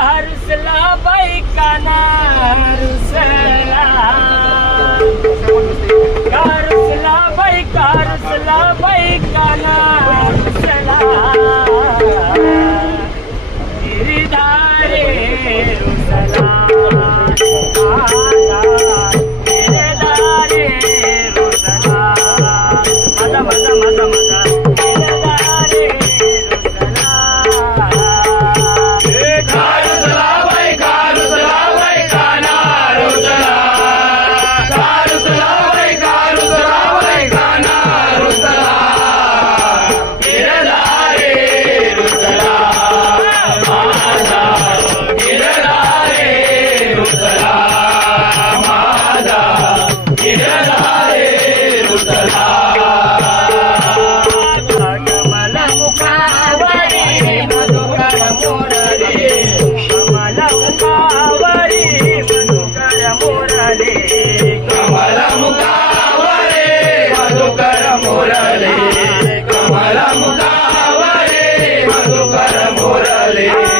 रुसला बायकाना रुसला का रुसला बायका रुसला बायकाना रुसला गिरीधारे मजा मजा Hallelujah.